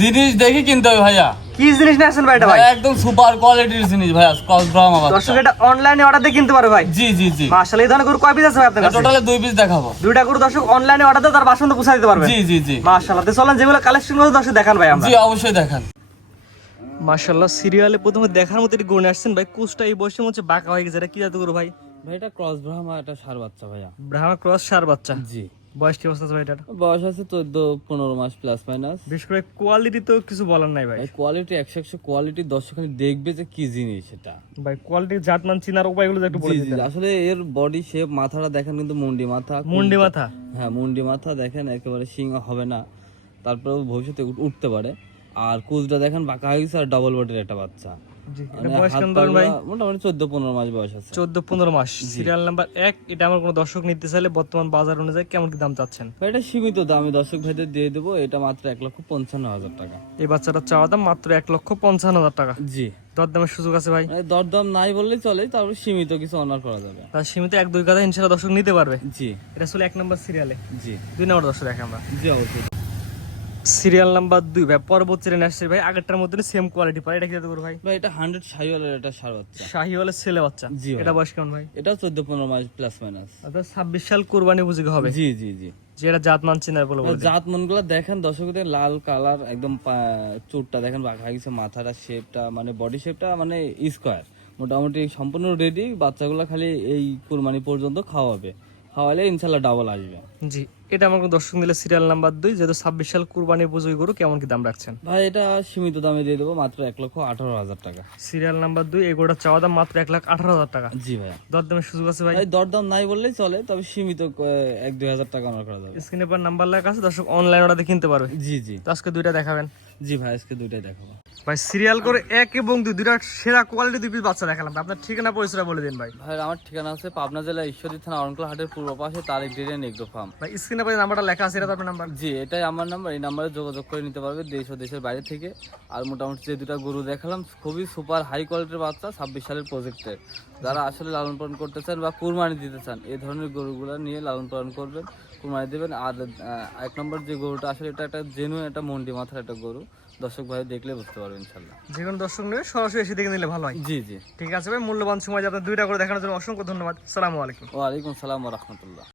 জিনিস দেখি কিনতে হবে ভাইয়া। কি জিনিস নিয়ে আসছেন ভাই এটা ভাই? একদম সুপার কোয়ালিটির জিনিস ভাইয়া, ক্রস ব্রাহ্মা বাচ্চা। দর্শক এটা অনলাইনে অর্ডার দিয়ে কিনতে পারবে ভাই? জি জি জি। মাশাআল্লাহ, এই ধরনের গরু কয় পিস আছে ভাই আপনার কাছে? টোটালে 2 পিস দেখাবো। দুইটা গরু দর্শক অনলাইনে অর্ডার দিয়ে তার বাসা পর্যন্ত পৌঁছে দিতে পারবে? জি জি জি। মাশাআল্লাহ, তো চলেন যেগুলো কালেকশন করে দর্শক দেখান ভাই আমরা। জি অবশ্যই দেখান। মাশাআল্লাহ, সিরিয়ালে প্রথমে দেখার মতো গরু নিয়ে আসছেন ভাই। কুচটা এই বয়সের মধ্যে বাঁকা হয়ে গেছে, এটা কি জাত গরু ভাই? ভাই এটা ক্রস ব্রাহ্মা, এটা ষাঁড় বাচ্চা ভাইয়া। ব্রাহ্মা ক্রস ষাঁড় বাচ্চা। জি। বয়স কি অবস্থা আছে ভাই এটার? বয়স আছে 14-15 মাস প্লাস মাইনাস। বিশেষ করে কোয়ালিটি তো কিছু বলার নাই ভাই। ভাই কোয়ালিটি 100 কোয়ালিটি, দর্শক খালি দেখবে যে কি জিনিস এটা। ভাই কোয়ালিটির জাতমান চিনার উপায়গুলো একটু বলে জি জি, দিতেন। আসলে এর বডি শেপ, মাথাটা দেখেন কিন্তু মুন্ডি মাথা। মুন্ডি মাথা? হ্যাঁ মুন্ডি মাথা দেখেন, একেবারে শিং হবে না, তারপরেও ভবিষ্যতে উঠতে পারে। আর কুচটা দেখেন বাঁকা হয়ে গেছে, আর ডাবল বডির একটা বাচ্চা। জি, মানে এটা বয়স হাত কেমন পা ধরুন ভাই? মোটামুটি 14-15 মাস বয়স আছে। 14-15 মাস। Serial number 1। এটা আমার কোনো দর্শক নিতে চাইলে বর্তমান বাজার অনুযায়ী কেমন কি দাম চাচ্ছেন? ভাই এটা সীমিত দামে দর্শক ভাইদের দিয়ে দেবো, এটা মাত্র 1,55,000 টাকা। এই বাচ্চাটার চাওয়া দাম মাত্র 1,55,000 টাকা। জি। দরদামের সুযোগ আছে ভাই? মানে দরদাম নাই বললেই চলে, তারপরে সীমিত কিছু অনার করা যাবে। তার সীমিত 1-2 কথা ইনশাআল্লাহ দর্শক নিতে পারবে। জি এটা আসলে 1 নম্বর সিরিয়ালে। জি 2 নম্বর দর্শক দেখে আমরা। জি অবশ্যই। সিরিয়াল নাম্বার 2 ভাই, পরবর্তী ট্রেন আসছে ভাই। আগেরটার মধ্যে সেম কোয়ালিটি পায়। এটা কি জাত গরু ভাই? ভাই এটা 100 শাহিওয়ালের একটা ষাঁড় বাচ্চা। শাহিওয়ালের ছেলে বাচ্চা। জি ভাই। এটা বয়স কেমন ভাই? এটাও 14-15 মাস প্লাস মাইনাস। অর্থাৎ 26 সাল কুরবানি উপযোগী হবে। জি জি জি। যে এটা জাত মান চিনার বলে বলে। জাত মনগুলো দেখেন দর্শকদের, লাল কালার একদম, চুটটা দেখেন বাঁকা হয়ে গেছে, মাথাটা শেপটা মানে বডি শেপটা মানে স্কোয়ার, মোটামুটি সম্পূর্ণ রেডি। বাচ্চাগুলো খালি এই কুরবানি পর্যন্ত খাওয়ালে ইনশাল্লাহ ডাবল আসবে। জি, এটা আমার কোনো দর্শক নিলে সিরিয়াল নাম্বার 2, যেহেতু 26 সাল কুরবানি উপযোগী গরু, কেমন কি দাম রাখছেন? ভাই এটা সীমিত দামে দিয়ে দেবো, মাত্র 1,18,000 টাকা। সিরিয়াল নাম্বার 2, এই গরুটার চাওয়া দাম মাত্র 1,18,000 টাকা। জি ভাইয়া। দরদামের সুযোগ আছে ভাই? ভাই দরদাম নাই বললেই চলে, তবে সীমিত 1-2 হাজার টাকা অনার করা যাবে। স্ক্রিনে পর নাম্বার লেখা আছে, দর্শক অনলাইন অর্ডারে কিনতে পারবে। জি জি। তো আজকে দুইটা দেখাবেন? জি ভাই আজকে দুইটাই দেখাবো। ভাই সিরিয়াল করে 1 এবং 2 দুইটা সেরা কোয়ালিটি 2 পিস বাচ্চা দেখালাম। আপনার ঠিকানা পরিচয় বলে দিন ভাই। ভাই আমার ঠিকানা আছে পাবনা জেলা ঈশ্বরদী থানা অরণকুলা হাটের পূর্ব পাশে তারেক ডেরিয়ান এগ্রো ফার্ম। ভাই স্ক্রিনে পর নাম্বারটা লেখা আছে, এটা তো আপনার নাম্বার? জি এটাই আমার নাম্বার, এই নাম্বারে যোগাযোগ করে নিতে পারবে দেশ ও দেশের বাইরে থেকে। আর মোটামুটি যে দুটা গরু দেখালাম খুবই সুপার হাই কোয়ালিটির বাচ্চা, 26 সালের প্রজেক্টের। যারা আসলে লালন পালন করতে চান বা কুরবানি দিতে চান, এই ধরনের গরুগুলো নিয়ে লালন পালন করবেন, কুরবানি দেবেন। আর 1 নম্বর যে গরুটা আসলে এটা একটা জেনুইন একটা মন্ডি মাথার একটা গরু, দর্শক ভাই দেখলে বুঝতে পারবেন ইনশাল্লাহ। যে কোনো দর্শক নিয়ে সরাসরি এসে দেখে নিলে ভালো হয়। জি জি। ঠিক আছে ভাই, মূল্যবান সময় আপনার দুইটা করে দেখানোর জন্য অসংখ্য ধন্যবাদ। আসসালামু আলাইকুম। ওয়ালাইকুম সালাম ওয়া রাহমাতুল্লাহ।